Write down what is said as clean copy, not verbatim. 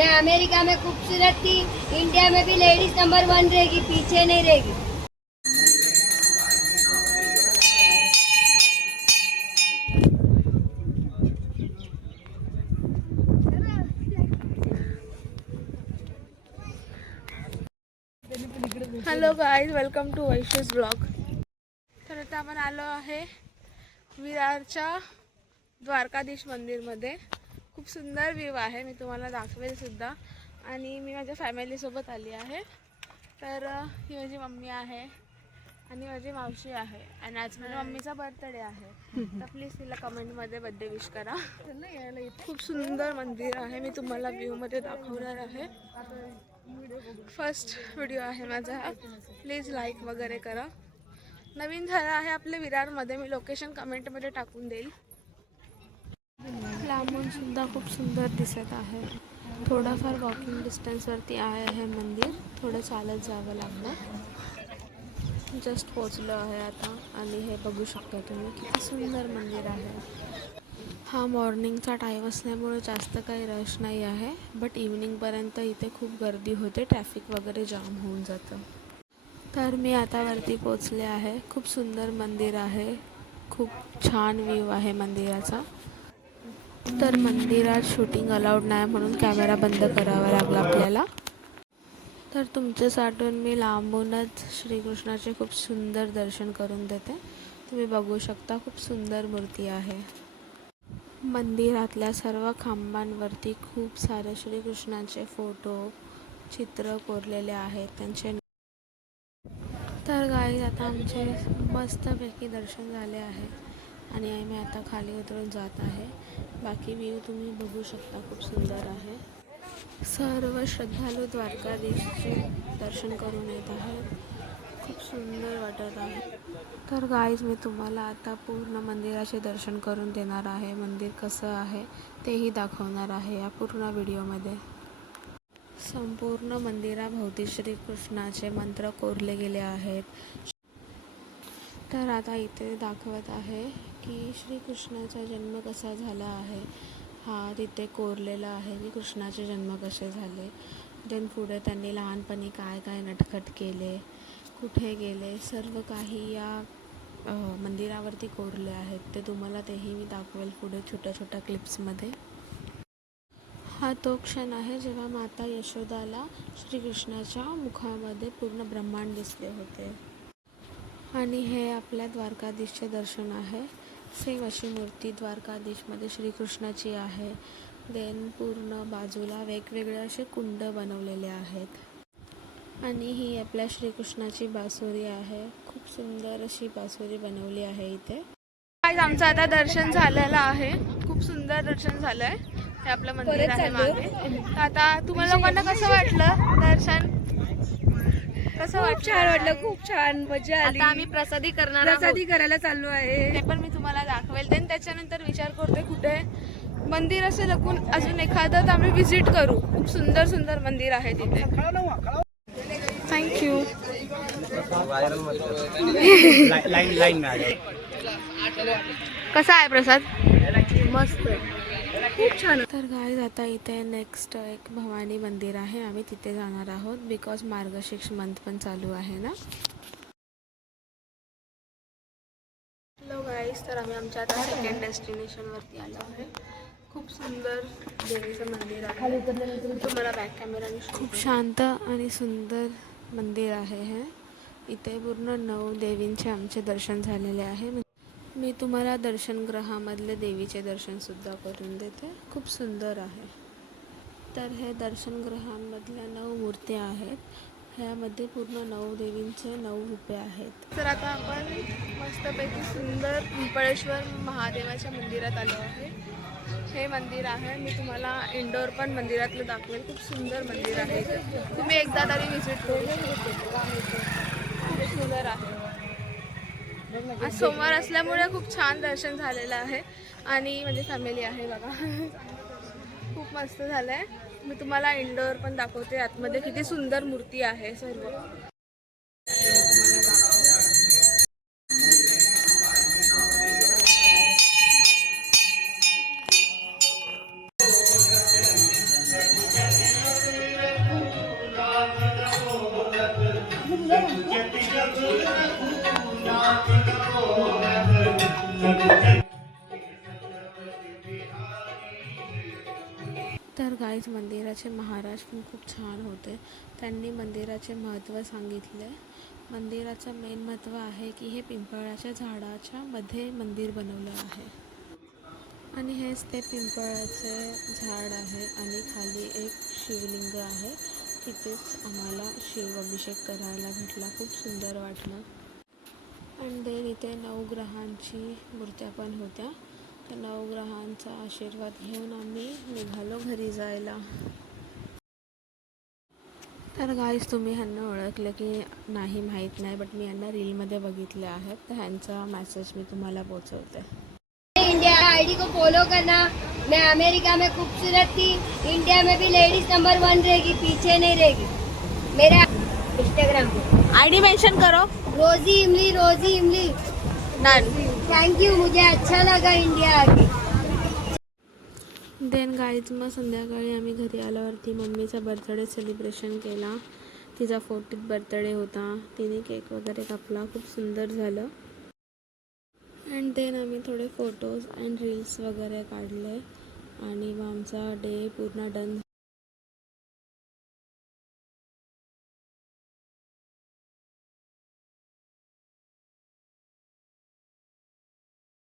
मैं अमेरिका में खूबसूरत थी, इंडिया में भी लेडीज नंबर 1 रहेगी, पीछे नहीं रहेगी। Hello guys, welcome to Vaishu's blog. तर आता आपण आलो आहे विरारच्या द्वारकाधीश मंदिरमध्ये. खूप सुंदर व्ह्यू आहे, मी तुम्हाला दाखवेल सुद्धा. आणि मी माझ्या फॅमिलीसोबत आली आहे. तर ही माझी मम्मी आहे आणि माझी मावशी आहे. आणि आज माझ्या मम्मीचा बर्थडे आहे, तर प्लीज तिला कमेंटमध्ये बर्थडे विश करा. खूप सुंदर मंदिर आहे, मी तुम्हाला व्ह्यूमध्ये दाखवणार आहे. फर्स्ट व्हिडिओ आहे माझा हा, प्लीज लाईक वगैरे करा. नवीन झाला आहे आपल्या विरारमध्ये, मी लोकेशन कमेंटमध्ये टाकून देईल. लांबून सुद्धा खूप सुंदर दिसत आहे. थोडाफार वॉकिंग डिस्टन्सवरती आहे हे मंदिर, थोडं चालत जावं लागलं. जस्ट पोचलो आहे आता आणि हे बघू शकता तुम्ही, किती सुंदर मंदिर आहे. हा मॉर्निंगचा टाईम असल्यामुळे जास्त काही रश नाही आहे, बट इव्हनिंगपर्यंत इथे खूप गर्दी होते, ट्रॅफिक वगैरे जाम होऊन जातं. तर मी आता वरती पोचले आहे. खूप सुंदर मंदिर आहे, खूप छान व्ह्यू आहे मंदिराचा. तर मंदिरात शूटिंग अलाउड नाही म्हणून कॅमेरा बंद करावा लागला आपल्याला. तर तुमच्यासाठी मी लांबूनच श्रीकृष्णाचे खूप सुंदर दर्शन करून देते. तुम्ही बघू शकता, खूप सुंदर मूर्ती आहे. मंदिरातल्या सर्व खांबांवरती खूप सारे श्रीकृष्णाचे फोटो, चित्र कोरलेले आहेत त्यांचे. तर गाईज, आता आमचे मस्तपैकी दर्शन झाले आहे आणि मी आता खाली उतरून जात आहे. बाकी व्ह्यू तुम्ही बघू शकता, खूप सुंदर आहे. सर्व श्रद्धाळू द्वारकाधीशचे दर्शन करून येत आहेत. खूप सुंदर वाटत आहे. तर गाईज, मी तुम्हाला आता पूर्ण मंदिराचे दर्शन करून देणार आहे. मंदिर कसं आहे तेही दाखवणार आहे या पूर्ण व्हिडिओमध्ये. संपूर्ण मंदिराभोवती श्रीकृष्णाचे मंत्र कोरले गेले आहेत. तर आता इथे दाखवत आहे की श्रीकृष्णाचा जन्म कसा झाला आहे, हा तिथे कोरलेला आहे की कृष्णाचे जन्म कसे झाले. देन पुढे त्यांनी लहानपणी काय काय नटखट केले, कुठे गेले, सर्व काही या मंदिरावरती कोरले आहेत. ते तुम्हाला तेही मी दाखवेल पुढे छोट्या छोट्या क्लिप्समध्ये. हा तो क्षण आहे जेव्हा माता यशोदाला श्रीकृष्णाच्या मुखामध्ये पूर्ण ब्रह्मांड दिसले होते. आणि हे आपल्या द्वारकाधीशचे दर्शन आहे. सेम अशी मूर्ती द्वारकाधीशमध्ये श्रीकृष्णाची आहे. देन पूर्ण बाजूला वेगवेगळे असे कुंड बनवलेले आहेत. आणि ही आपल्या श्रीकृष्णाची बासुरी आहे. खूप सुंदर अशी बासुरी बनवली आहे इथे. आमचं आता दर्शन झालेलं आहे, खूप सुंदर दर्शन झालं आहे. हे आपलं मंदिर आहे मागे. आता तुम्हाला लोकांना कसं वाटलं दर्शन? कसं वाटलं? छान वाटलं, खूप छान मजा आली. आता आम्ही प्रसादी करायला चाललो आहे, ते पण मी तुम्हाला दाखवेल. देन त्याच्यानंतर विचार करते कुठे मंदिर असेल अजून एखादं तर आम्ही व्हिजिट करू. खूप सुंदर सुंदर मंदिर आहे तिथे. थँक्यू. कसा आहे प्रसाद? मस्त, खूप छान. तर गाईज, आता इथे नेक्स्ट एक भवानी मंदिर आहे, आम्ही तिथे जाणार आहोत बिकॉज मार्गशीर्ष मंथ पण चालू आहे ना. हॅलो गाईज, तर आम्ही आमच्या आता सेकंड डेस्टिनेशनवरती आलो आहे. खूप सुंदर देवीचं मंदिर आहे. तुम्हाला बॅक कॅमेराने खूप शांत आणि सुंदर मंदिर आहे हे. इथे पूर्ण 9 देवींचे आमचे दर्शन झालेले आहे. मी तुम्हाला दर्शनगृहामधले देवीचे दर्शनसुद्धा करून देते. खूप सुंदर आहे. तर हे दर्शनगृहांमधल्या 9 मूर्त्या आहेत. ह्यामध्ये पूर्ण 9 देवींचे 9 रूपे आहेत. तर आता आपण मस्तपैकी सुंदर पिंपळेश्वर महादेवाच्या मंदिरात आलो आहे. हे मंदिर आहे, मी तुम्हाला इंडोर पण मंदिरातलं दाखवेल. खूप सुंदर मंदिर आहे, तुम्ही एकदा तरी व्हिजिट करू शकता. खूप सुंदर आहे. आज सोमवार असल्यामुळे खूप छान दर्शन झालेलं आहे आणि माझी फॅमिली आहे बघा. खूप मस्त झालं आहे. मी तुम्हाला इंडोर पण दाखवते, आतमध्ये किती सुंदर मूर्ती आहे सर्व. तर गाईज मंदिराचे महाराज पण खूप छान होते. त्यांनी मंदिराचे महत्त्व सांगितले. मंदिराचं मेन महत्त्व आहे की हे पिंपळाच्या झाडाच्या मध्ये मंदिर बनवलं आहे आणि हेच ते पिंपळाचे झाड आहे आणि खाली एक शिवलिंग आहे. तिथेच आम्हाला शिव अभिषेक करायला भेटला. खूप सुंदर वाटलं. आणि देन इथे नवग्रहांची मूर्त्या पण होत्या. तर नवग्रहांचा आशीर्वाद घेऊन आम्ही निघालो घरी जायला. तर गाईज तुम्ही ह्यांना ओळखलं की नाही माहीत नाही, बट मी यांना रीलमध्ये बघितले आहेत. तर ह्यांचा मेसेज मी तुम्हाला पोचवते. इंडिया आईडी को फॉलो करना। मैं अमेरिका में खूबसूरत थी, इंडिया में भी लेडीज नंबर 1 रहेगी, पीछे नहीं रहेगी। मेरा इंस्टाग्राम पे आईडी मेंशन करो. रोजी इमली। थैंक यू, मुझे अच्छा लगा इंडिया आके। देन गाईज मग संध्याकाळी आम्ही घरी आल्यावरती मम्मीचा बर्थडे सेलिब्रेशन केला. तिचा 40th बर्थडे होता. तिने केक वगैरे कापला. खूप सुंदर झालं. अँड देन आम्ही थोडे फोटोज अँड रील्स वगैरे काढले आणि मग आमचा डे पूर्ण डन